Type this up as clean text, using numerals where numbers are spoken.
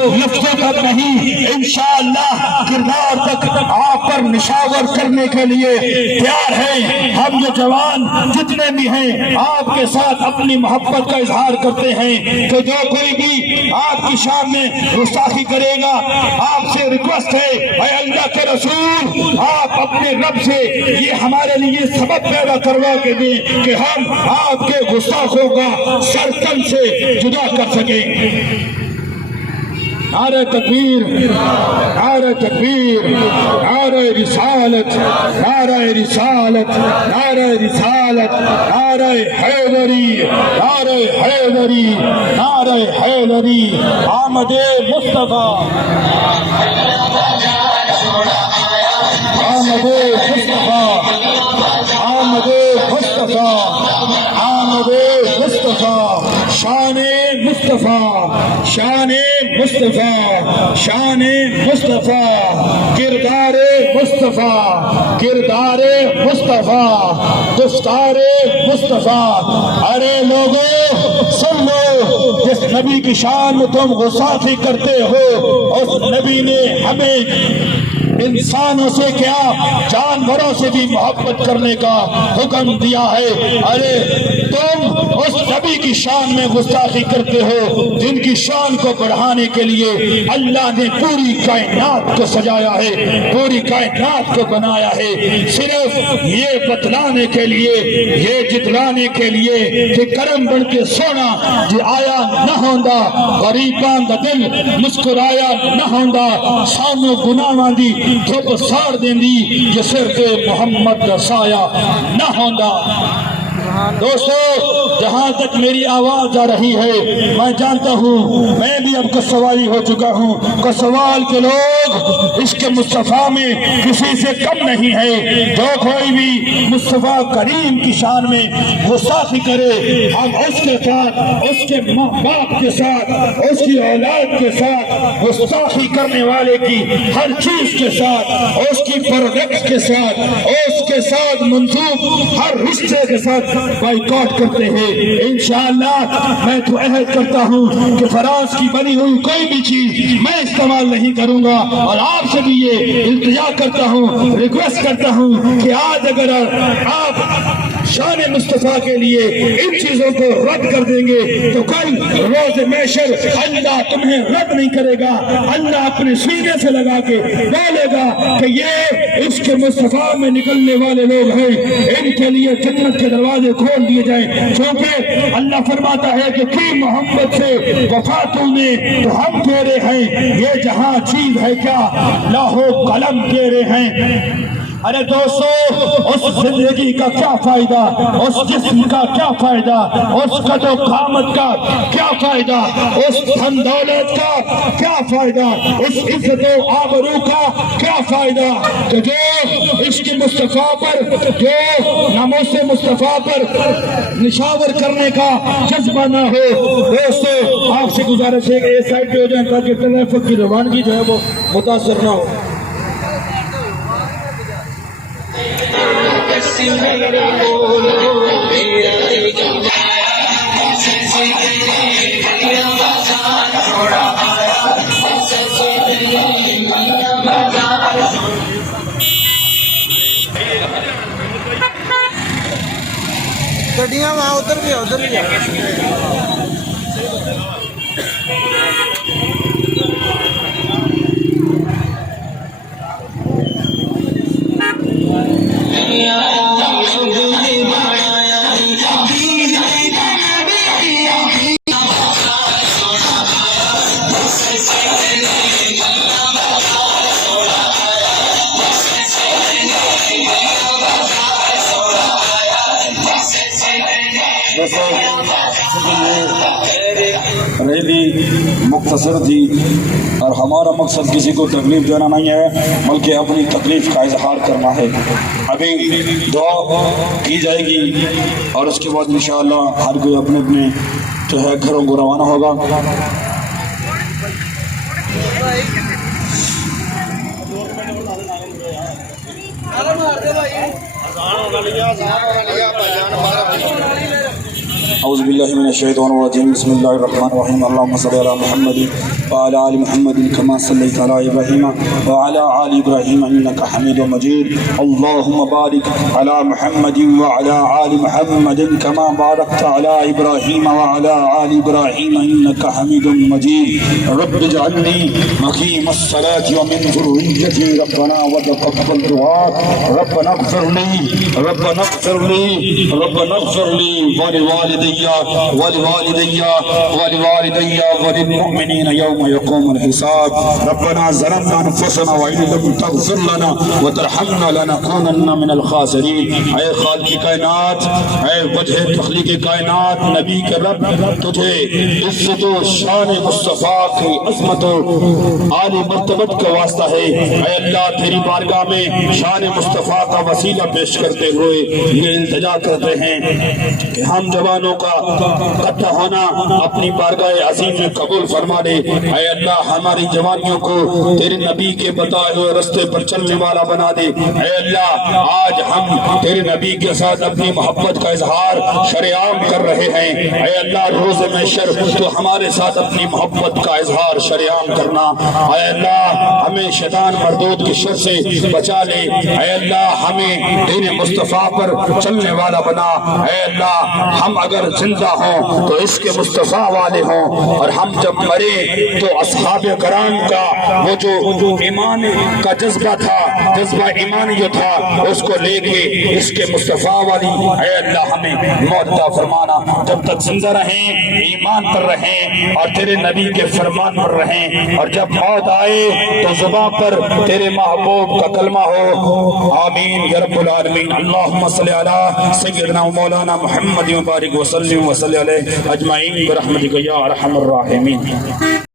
لفظوں تک نہیں انشاءاللہ کردار تک آپ پر نشاور کرنے کے لیے تیار ہیں۔ ہم یہ جوان جتنے بھی ہیں آپ کے ساتھ اپنی محبت کا اظہار کرتے ہیں کہ جو کوئی بھی آپ کی شان میں گستاخی کرے گا آپ سے ریکویسٹ ہے اے اللہ کے رسول آپ اپنے رب سے یہ ہمارے لیے سبب پیدا کروا کے دیں کہ ہم آپ کے گستاخوں کا سرکن سے جدا کر سکیں۔ نعرہ تکبیر، نعرہ تکبیر، نعرہ رسالت، نعرہ رسالت، نعرہ رسالت، نعرہ حیدری، نعرہ حیدری، نعرہ حیدری، آمد مصطفیٰ، آمد مصطفیٰ، آمد مصطفیٰ، آمد مصطفیٰ، شان مصطفیٰ، شان مصطفیٰ، شان مصطفیٰ، کردار مصطفیٰ، کردار مصطفیٰ، دستار مصطفیٰ۔ ارے لوگوں سن لو، جس نبی کی شان میں تم گستاخی کرتے ہو اس نبی نے ہمیں انسانوں سے کیا جانوروں سے بھی محبت کرنے کا حکم دیا ہے۔ ارے تم اس نبی کی شان میں گستاخی کرتے ہو جن کی شان کو بڑھانے کے لیے اللہ نے پوری کائنات کو سجایا ہے، پوری کائنات کو بنایا ہے، صرف یہ بتلانے کے لیے، یہ جتلانے کے لیے کہ کرم بن کے سونا جی آیا نہ ہوندا، غریبان دا دل مسکرایا نہ ہوندا، سانو گناہاں دی دھوپ ساڑ دیندی یہ صرف محمد کا سایہ نہ ہوندا۔ دوستو جہاں تک میری آواز آ رہی ہے میں جانتا ہوں میں بھی اب کسوالی ہو چکا ہوں، کسوال کے لوگ عشق مصطفیٰ میں کسی سے کم نہیں ہے۔ جو کوئی بھی مصطفیٰ کریم کی شان میں گستاخی کرے ہم اس کے ساتھ، اس کے ماں باپ کے ساتھ، اس کی اولاد کے ساتھ، گستاخی کرنے والے کی ہر چیز کے ساتھ، اس کی پروڈکٹ کے ساتھ، اس کے ساتھ منسوب ہر رشتے کے ساتھ بائیکاٹ کرتے ہیں۔ انشاءاللہ میں تو عہد کرتا ہوں کہ فراز کی بنی ہوئی کوئی بھی چیز میں استعمال نہیں کروں گا، اور آپ سے بھی یہ التجا کرتا ہوں، ریکویسٹ کرتا ہوں کہ آج اگر آپ شان مصطفیٰ کے لیے ان چیزوں کو رد کر دیں گے تو کل روز محشر اللہ تمہیں رد نہیں کرے گا، اللہ اپنے سینے سے لگا کے بولے گا کہ یہ اس کے مصطفیٰ میں نکلنے والے لوگ ہیں، ان کے لیے جنت کے دروازے کھول دیے جائیں، کیونکہ اللہ فرماتا ہے کہ کی محمد سے وفا تم نے تو ہم تیرے ہیں، یہ جہاں چیز ہے کیا لاہو قلم تیرے ہیں۔ ارے دوستو اس زندگی کا کیا فائدہ، اس جسم کا کیا فائدہ، اس قد و قامت کا کیا فائدہ، اس دھن دولت کا کیا فائدہ، اس عزت و آبرو کا کیا فائدہ کہ جو عشق مصطفیٰ پر، جو ناموس مصطفیٰ پر نشاور کرنے کا جذبہ نہ ہو۔ دوستو آپ سے گزارش ہے کہ یہ سائڈ پہ ہو جائیں تاکہ ٹریفک کی روانگی جو ہے وہ متاثر نہ ہو۔ گڈیاں وہاں ادھر بھی ادھر بھی ریلی مختصر تھی اور ہمارا مقصد کسی کو تکلیف دینا نہیں ہے بلکہ اپنی تکلیف کا اظہار کرنا ہے۔ ابھی دعا کی جائے گی اور اس کے بعد انشاءاللہ ہر کوئی اپنے اپنے جو ہے گھروں کو روانہ ہوگا۔ اعوذ باللہ من الشیطان الرجیم بسم اللہ الرحمن الرحیم اللہم صلی علی محمد وعلی آل محمد کما صلیت علی ابراہیم وعلی آل ابراہیم انک حمید مجید اللہم بارک علی محمد وعلی آل محمد کما بارکت علی ابراہیم وعلی آل ابراہیم انک حمید مجید رب اجعلنی مقیم الصلاة ومن ذریتی ربنا وتقبل دعاء ربنا اغفر لي ولوالدي وللمؤمنين يوم يقوم الحساب ربنا ظلمنا انفسنا وان لم تغفر لنا وترحمنا لنكونن من الخاسرين اے خالق کائنات، اے وجہ تخلیق کائنات، نبی کے رب، تجھے عزت و شان مصطفیٰ کی عظمت و عالی مرتبت کا واسطہ ہے، اے اللہ تیری بارگاہ میں شان مصطفیٰ کا وسیلہ پیش کرتے ہوئے یہ التجا کرتے ہیں کہ ہم جوانوں کا اکٹھا ہونا اپنی بارگاہ عظیم میں قبول فرما لے۔ اے اللہ ہماری جوانیوں کو تیرے نبی کے بتائے ہوئے رستے پر چلنے والا بنا دے۔ اے اللہ آج ہم تیرے نبی کے ساتھ اپنی محبت کا اظہار شرعام کر رہے ہیں، اے اللہ روز محشر تو ہمارے ساتھ اپنی محبت کا اظہار شرعام کرنا۔ اے اللہ ہمیں شیطان مردود کی شر سے بچا لے، اے اللہ ہمیں تیرے مصطفیٰ پر چلنے والا بنا۔ اے اللہ ہم اگر زندہ ہوں تو اس کے مصطفیٰ والے ہوں، اور ہم جب مرے تو اصحاب کرام کا وہ جو ایمان کا جذبہ تھا، جذبہ ایمان جو تھا، اس کو لے کے اس کے مصطفیٰ والی اے اللہ ہمیں موت عطا فرمانا۔ جب تک زندہ رہیں ایمان پر رہیں اور تیرے نبی کے فرمان پر رہیں، اور جب موت آئے تو زبان پر تیرے محبوب کا کلمہ ہو۔ آمین یا رب العالمین۔ اللہم صلی علی سیدنا و مولانا محمد مبارک وسلم وصلی علیہ اجمعین برحمتک یا ارحم الراحمین۔